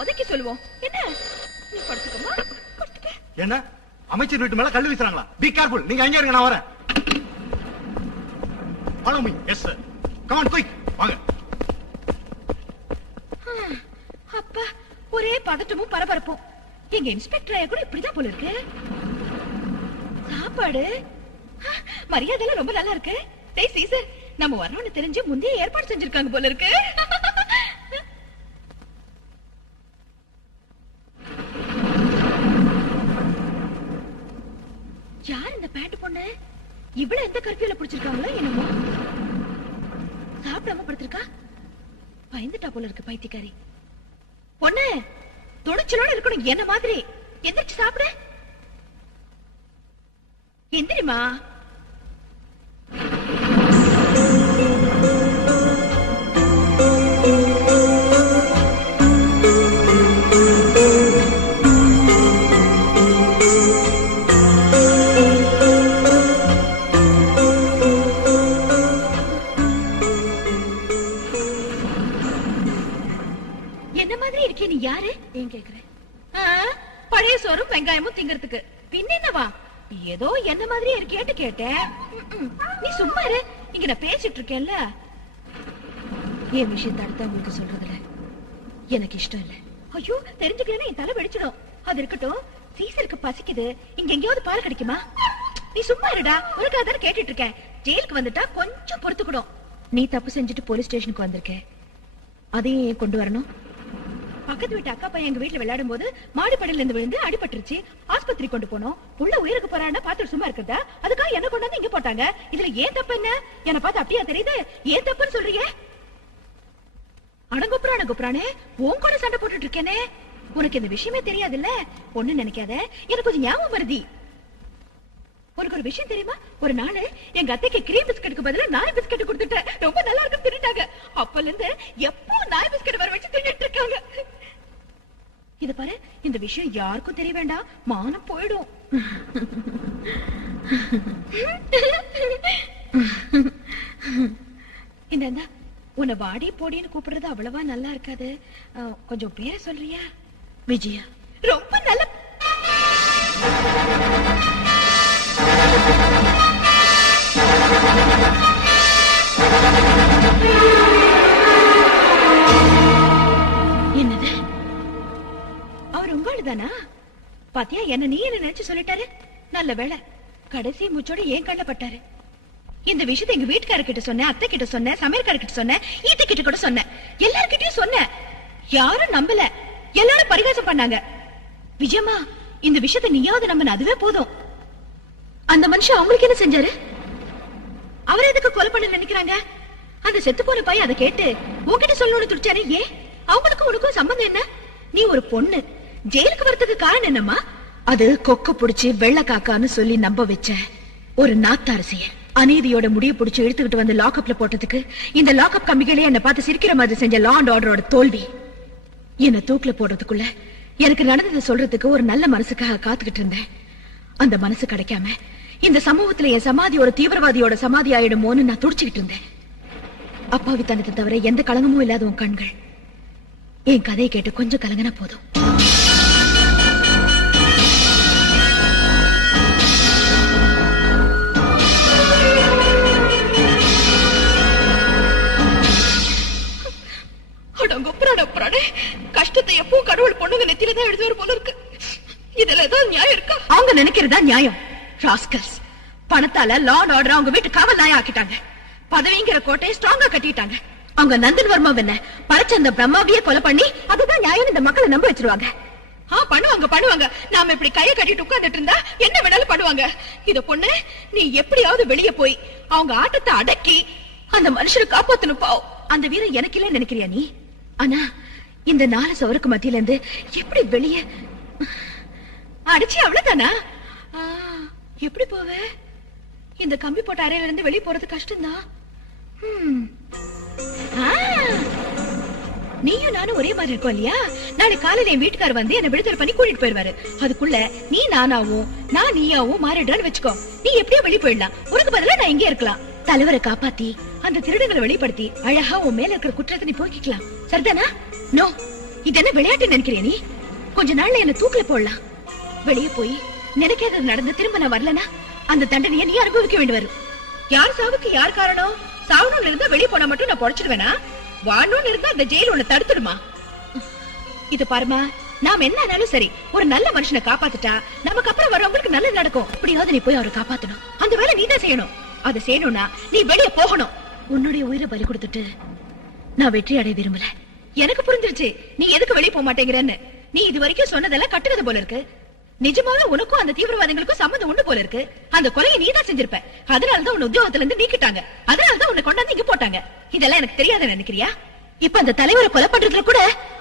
உதைக்க சொல்லுவோம். என்ன நீ படுத்துக்கமா? படுத்துக்க. என்ன அமைச்சர் வீட்டு மேல கல்லு வீசுறாங்களா? Be careful. நீங்க அங்கே இருங்க, நான் வரேன். Follow me. Yes sir. Come on quick. வாங்க. அப்பா ஒரே பதட்டமும் பரபரப்பும். எங்க இன்ஸ்பெக்டர் ஐயா கூட இப்படிதான் போல இருக்கு. சாப்பாடு மரியாதை ரொம்ப நல்லா இருக்கு. டேய் சீசர், நம்ம வரணும்னு தெரிஞ்சு முந்தைய ஏற்பாடு செஞ்சிருக்காங்க போல இருக்கு. யார் இந்த பேண்ட் பொண்ணு? இவ்வளவு எந்த கர்ஃபியூல பிடிச்சிருக்காங்களோ என்னமோ. சாப்பிடாம படுத்திருக்கா. பயந்துட்டா போல இருக்கு பைத்தியக்காரி. பொண்ணு துணிச்சலோட இருக்கணும் என்ன மாதிரி. எந்திரிச்சு சாப்பிடு. எந்திரிமா. என்ன மாதிரி இருக்கே நீ? யாரு ஏன் கேக்குற? பழைய சோறும் வெங்காயமும் திங்கிறதுக்கு பின்ன என்னவா? ஏதோ என்ன மாதிரி இருக்கேன்னு கேட்டேன். நீ சும்மா இரு. இங்க நான் பேசிட்டு இருக்கேன்ல. என் விஷயத்தை அடுத்தவங்களுக்கு சொல்றதுல எனக்கு இஷ்டம் இல்ல. ஐயோ தெரிஞ்சுக்கலன்னா என் தலை வெடிச்சிடும். அது இருக்கட்டும், சீசருக்கு பசிக்குது. இங்க எங்கேயாவது பால் கிடைக்குமா? நீ சும்மா இருடா. உனக்காக தானே கேட்டுட்டு இருக்கேன். ஜெயிலுக்கு வந்துட்டா கொஞ்சம் பொறுத்துக்கணும். நீ தப்பு செஞ்சுட்டு போலீஸ் ஸ்டேஷனுக்கு வந்திருக்க, அதையும் ஏன் கொண்டு வரணும்? பக்கத்து வீட்டு அக்கா பையன் எங்க வீட்டுல விளையாடும் போது மாடிப்படையில இருந்து விழுந்து அடிபட்டுருச்சு. ஆஸ்பத்திரி கொண்டு போனோம். உள்ள உயிருக்கு போறான்னு பாத்துட்டு சும்மா இருக்கிறதா? அதுக்காக என்ன கொண்டாந்து இங்க போட்டாங்க. இதுல ஏன் தப்பு என்ன? என்ன பார்த்து அப்படியா தெரியுது? ஏன் தப்புன்னு சொல்றீங்க? அடங்குப்புறானே உன் கூட சண்டை போட்டுட்டு இருக்கேனே. உனக்கு இந்த விஷயமே தெரியாதுல்ல. ஒண்ணு நினைக்காத, எனக்கு கொஞ்சம் ஞாபகம் வருது. உனக்கு ஒரு விஷயம் தெரியுமா? ஒரு நாள் எங்க அத்தைக்கு கிரீம் பிஸ்கட்டுக்கு பதிலா நாய் பிஸ்கட் கொடுத்துட்டேன். ரொம்ப நல்லா இருக்கு தின்னுட்டாங்க. அப்பல இருந்து எப்போ நாய் பிஸ்கட் வர வச்சு தின்னுட்டு இருக்காங்க. இத பாரு, இந்த விஷயம் யாருக்கும் தெரிய வேண்டாம். மானம் போயிடும். இந்த உன்னை வாடி போடின்னு கூப்பிடுறது அவ்வளவா நல்லா இருக்காது. கொஞ்சம் பேரை சொல்றியா? விஜயா. ரொம்ப நல்ல. என்னது? அவர் உங்களுதானா? பாத்தியா, என்ன நீ என்ன நினைச்சு சொல்லிட்டாரு. நல்ல வேளை கடைசி மூச்சோட ஏன் கண்ணுல பட்டாரு. இந்த விஷயத்தை எங்க வீட்டுக்காரர்கிட்ட சொன்னேன், அத்தை கிட்ட சொன்னேன், சமையல்காரர்கிட்ட சொன்னேன், ஈத்த கிட்ட கூட சொன்னேன். எல்லார்கிட்டயும் சொன்னேன். யாரும் நம்பல. எல்லாரும் பரிகாசம் பண்ணாங்க. விஜயம்மா, இந்த விஷயத்தை நீயாவது நம்பின அதுவே போதும். அந்த மனுஷன் அவங்களுக்கு என்ன செஞ்சாரு? அவரை எதுக்கு கொலை பண்ண நினைக்கிறாங்க? அந்த செத்து போன பையன் அதை கேட்டு உன்கிட்ட சொல்லணும்னு துடிச்சாரு. ஏன்? அவங்களுக்கும் உனக்கும் சம்பந்தம் என்ன? நீ ஒரு பொண்ணு, ஜெயிலுக்கு வரதுக்கு காரணம் என்னம்மா? அது கொக்க புடிச்சு வெள்ள காக்கான்னு சொல்லி நம்ப வச்ச ஒரு நாத்தாரசிய அநீதியோட முடிய புடிச்சு இழுத்துக்கிட்டு வந்து லாக்அப்ல போட்டதுக்கு இந்த லாக்அப் கம்பிகளே என்ன பார்த்து சிரிக்கிற மாதிரி செஞ்ச லா அண்ட் ஆர்டரோட தோல்வி. என்ன தூக்குல போடுறதுக்குள்ள எனக்கு நடந்ததை சொல்றதுக்கு ஒரு நல்ல மனசுக்காக காத்துக்கிட்டு இருந்தேன். அந்த மனசு கிடைக்காம இந்த சமூகத்துல என் சமாதி ஒரு தீவிரவாதியோட சமாதி ஆயிடுமோன்னு நான் துடிச்சுக்கிட்டு இருந்தேன். அப்பாவித்தனத்தை தவிர எந்த களங்கமும் இல்லாத உன் கண்கள் என் கதையை கேட்டு கொஞ்சம் கலங்கினா போதும். கஷ்டத்தை எப்போ கடவுள் பொண்ணுங்க நெத்தியில்தான் எழுதுவார் போல இருக்கு. இதுல ஏதாவது நியாயம் இருக்கா? அவங்க நினைக்கிறதா நியாயம். ராஸ்கல்ஸ் பணத்தால லா அண்ட் ஆர்டர் அவங்க வீட்டு காவல் நாயா ஆக்கிட்டாங்க. பதவிங்கிற கோட்டையை ஸ்ட்ராங்கா கட்டிட்டாங்க. அவங்க நந்தன் வர்மா என்ன படைச்ச அந்த பிரம்மாவியே கொலை பண்ணி அதுதான் நியாயம் இந்த மக்களை நம்ப வச்சிருவாங்க. பண்ணுவாங்க. நாம இப்படி கையை கட்டிட்டு உட்கார்ந்துட்டு இருந்தா என்ன வேணாலும் பண்ணுவாங்க. இத பொண்ணு, நீ எப்படியாவது வெளியே போய் அவங்க ஆட்டத்தை அடக்கி அந்த மனுஷனை காப்பாத்தணும். பாவ், அந்த வீரம் எனக்கு இல்ல நினைக்கிறியா நீ? ஆனா இந்த 4 சவருக்கு மத்தியில இருந்து எப்படி வெளியே அடிச்சு அவ்வளவுதானா? எப்படி போவ? இந்த கம்பி போட்ட அறையில இருந்து வெளியே போறது கஷ்டம்தான். நீயும் நானும் ஒரே மாதிரி இருக்கோம் இல்லையா? நாளைக்கு காலையில என் வீட்டுக்காரர் வந்து என்ன விடுதலை பண்ணி கூட்டிட்டு போயிருவாரு. அதுக்குள்ள நீ நானாவும் நான் நீயாவும் மாறிடுறான்னு வச்சுக்கோ. நீ எப்படியோ வெளியே போயிடலாம். உனக்கு பதிலா நான் இங்கே இருக்கலாம். தலைவரை காப்பாத்தி அந்த திருடங்களை வெளிப்படுத்தி அழகா உன் மேல இருக்கிற குற்றத்தை நீ போக்கிக்கலாம். சரிதானா? நோ, இது என்ன விளையாட்டு நினைக்கிறியா நீ? கொஞ்ச நாள்ல என்ன தூக்கில போடலாம். வெளியே போய் நினைக்காதது நடந்து திரும்ப நான் வரலனா அந்த தண்டனையை நீ அனுபவிக்க வேண்டி வரும். யார் சாவுக்கு யார் காரணம்? சாவணும்னு இருந்தா வெளியே போனா மட்டும் நான் பொழைச்சிடுவேனா? வாழணும்னு இருந்தா அந்த ஜெயில் உன்னை தடுத்துடுமா? இது பாருமா, நாம என்ன ஆனாலும் சரி ஒரு நல்ல மனுஷனை காப்பாத்துட்டா நமக்கு அப்புறம் வரவங்களுக்கு நல்லது நடக்கும். எப்படியாவது நீ போய் அவரை காப்பாத்தணும். அந்த வேலை நீ தான் செய்யணும். அதை செய்யணும்னா நீ வெளியே போகணும். உன்னுடைய உயிரை பலி கொடுத்துட்டு நான் வெற்றி அடைய விரும்பல. எனக்கு புரிஞ்சிருச்சு நீ எதுக்கு வெளியே போக மாட்டேங்கிறன்னு. நீ இது வரைக்கும் சொன்னதெல்லாம் கட்டுறது போல இருக்கு. நிஜமாவே உனக்கும் அந்த தீவிரவாதிகளுக்கும் சம்மந்தம் உண்டு போல இருக்கு. அந்த கொலையை நீ தான் செஞ்சிருப்ப. அதனாலதான் உன் உத்தியோகத்துல இருந்து நீக்கிட்டாங்க. அதனாலதான் உன்னை கொண்டாந்து இங்க போட்டாங்க. இதெல்லாம் எனக்கு தெரியாத நினைக்கிறியா? இப்ப அந்த தலைவரை கொலை பண்றதுல கூட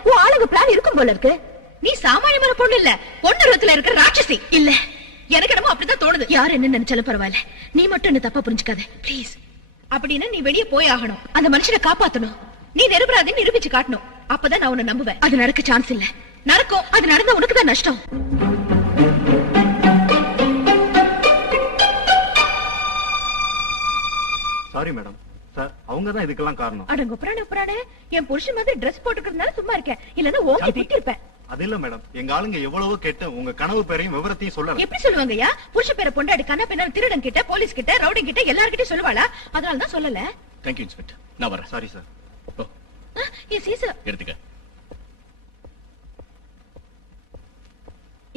உன் ஆளுங்க பிளான் இருக்கும் போல இருக்கு. நீ சாமானியமான பொண்ணு இல்ல, பொண்ணுருவத்துல இருக்கிற ராட்சசி. இல்ல, எனக்கு என்னமோ அப்படிதான் தோணுது. யார் என்ன நினைச்சாலும் பரவாயில்ல, நீ மட்டும் என்ன தப்பா புரிஞ்சுக்காத பிளீஸ். அப்படின்னா நீ வெளியே போய் ஆகணும். அந்த மனுஷனை காப்பாத்தணும். நீ நிரபராதின்னு நிரூபிச்சு காட்டணும். அப்பதான் நான் உன்னை நம்புவேன். அது நடக்க சான்ஸ் இல்ல. நடக்கும். அது நடந்தா உனக்கு தான் நஷ்டம். Sorry madam. சார், அவங்க தான் இதுக்கெல்லாம் காரணம். அடங்குப்புறானே, என் புருஷன் மாதிரி ட்ரெஸ் போட்டுக்கிறதுனால சும்மா இருக்கேன். இல்லன்னா ஓங்கி குத்திருப்பேன். அது இல்ல மேடம், எங்க ஆளுங்க எவ்வளவோ கேட்டு உங்க கனவு பேரையும் விவரத்தையும் சொல்லல. எப்படி சொல்லுவாங்கய்யா? புருஷ பேரை பொண்டாடி கண்ணா பின்னால் திருடன் கிட்ட, போலீஸ் கிட்ட, ரவுடி கிட்ட எல்லார்கிட்டயும் சொல்லுவாளா? அதனால தான் சொல்லல. Thank you inspector. நான் வரேன். Sorry sir. சீசா எடுத்துக்க.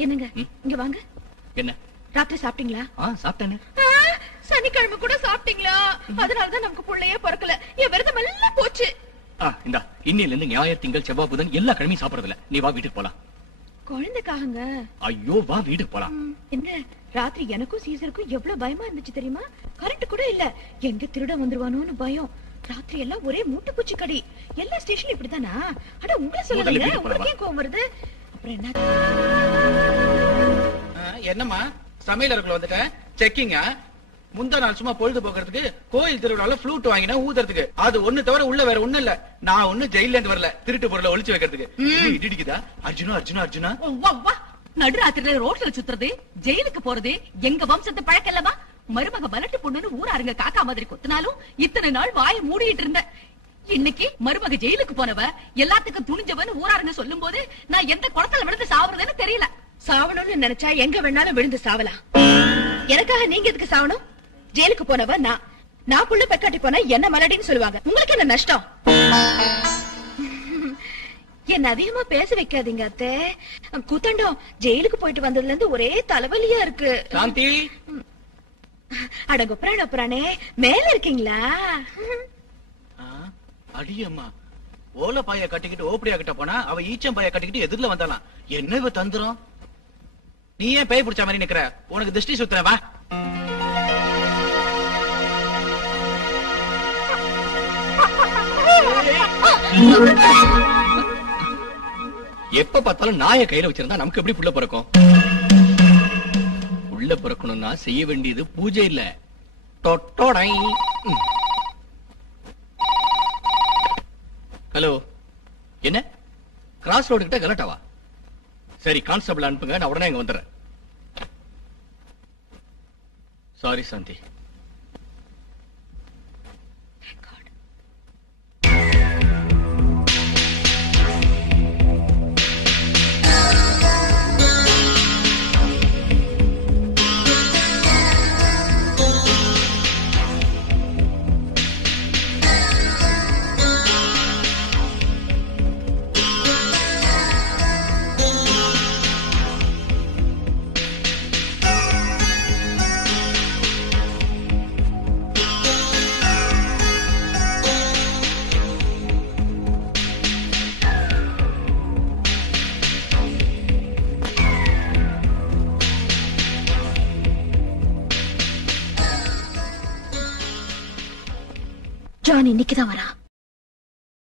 என்னங்க இங்க வாங்க. என்ன ராத்திரி சாப்பிட்டீங்களா? சாப்பிட்டேனே. சனிக்கிழமை கூட சாப்பிட்டீங்களா? அதனாலதான் நமக்கு புள்ளையே பிறக்கல. என் விரதம் எல்லாம் போச்சு. இந்த இன்னில இருந்து ஞாயிறு, திங்கள், செவ்வாய், புதன் எல்லா கிழமையும் சாப்பிடறதில்ல. நீ வா வீட்டுக்கு போலாம். குழந்தைக்காகங்க. ஐயோ வா வீட்டுக்கு போலாம். என்ன ராத்திரி எனக்கும் சீசருக்கும் எவ்வளவு பயமா இருந்துச்சு தெரியுமா? கரண்ட் கூட இல்ல. எங்க திருடன் வந்துருவானோன்னு பயம். ராத்திரி எல்லாம் ஒரே மூட்டை பூச்சி கடி. எல்லா ஸ்டேஷன்லயும் இப்படிதானா? அட உங்களை சொல்லுங்க, உங்களுக்கு கோவம் வருது. அப்புறம் என்ன? என்னம்மா சமையல் அறைக்குள்ள வந்துட்டேன். செக்கிங்கா? முந்தா நாள் சும்மா பொழுது போக்குறதுக்கு கோயில் திருவிழால ஃப்ளூட் வாங்கினா ஊதுறதுக்கு. அது ஒண்ணு தவிர உள்ள வேற ஒண்ணு இல்ல. நான் ஒண்ணு ஜெயில இருந்து வரல, திருட்டு பொருளை ஒளிச்சு வைக்கிறதுக்கு. இடிக்குதா? அர்ஜுனா அர்ஜுனா அர்ஜுனா நடுராத்திரில ரோட்ல சுத்துறது, ஜெயிலுக்கு போறது எங்க வம்சத்து பழக்கம் இல்லமா? மருமக மலட்டு பொண்ணுன்னு ஊராருங்க காக்கா மாதிரி கொத்தினாலும் இத்தனை நாள் வாயை மூடிட்டு இருந்த. இன்னைக்கு மருமக ஜெயிலுக்கு போனவ எல்லாத்துக்கும் துணிஞ்சவன்னு ஊராருங்க சொல்லும் போது நான் எந்த குளத்துல விழுந்து சாவுறதுன்னு தெரியல. சாவணும்னு நினைச்சா எங்க வேணாலும் விழுந்து சாவலாம். எனக்காக நீங்க எதுக்கு சாவணும்? ஜெயிலுக்கு போனவ நான் புள்ள பெக்காட்டி போனா என்ன மலடின்னு சொல்லுவாங்க. உங்களுக்கு என்ன நஷ்டம்? என்ன அதிகமா பேச வைக்காதீங்க அத்தை. கூத்தண்டம் ஜெயிலுக்கு போயிட்டு வந்ததுல இருந்து ஒரே தலைவலியா இருக்கு. சாந்தி அடங்குப்புறானே மேல இருக்கீங்களா? அடியம்மா, ஓலை பாய கட்டிக்கிட்டு ஓப்படியா கிட்ட போனா அவ ஈச்சம் பாய கட்டிக்கிட்டு எதிரில வந்தாலாம். என்ன இவ தந்துரும்? நீ ஏன் பேய் பிடிச்ச மாதிரி நிக்கிற? உனக்கு திருஷ்டி சுத்துற வா. எப்ப பார்த்தாலும் நாயை கையில வச்சிருந்தா நமக்கு எப்படி புள்ள பிறக்கும்? புள்ள பிறக்கணும்னா செய்ய வேண்டியது பூஜை இல்ல, தொட்டோடை. ஹலோ, என்ன கிராஸ் ரோடு கிட்ட கலட்டாவா? சரி, கான்ஸ்டபிள் அனுப்புங்க, நான் உடனே இங்க வந்துடுறேன். சாரி சாந்தி. ஜான் இன்னைக்குதான் வரா.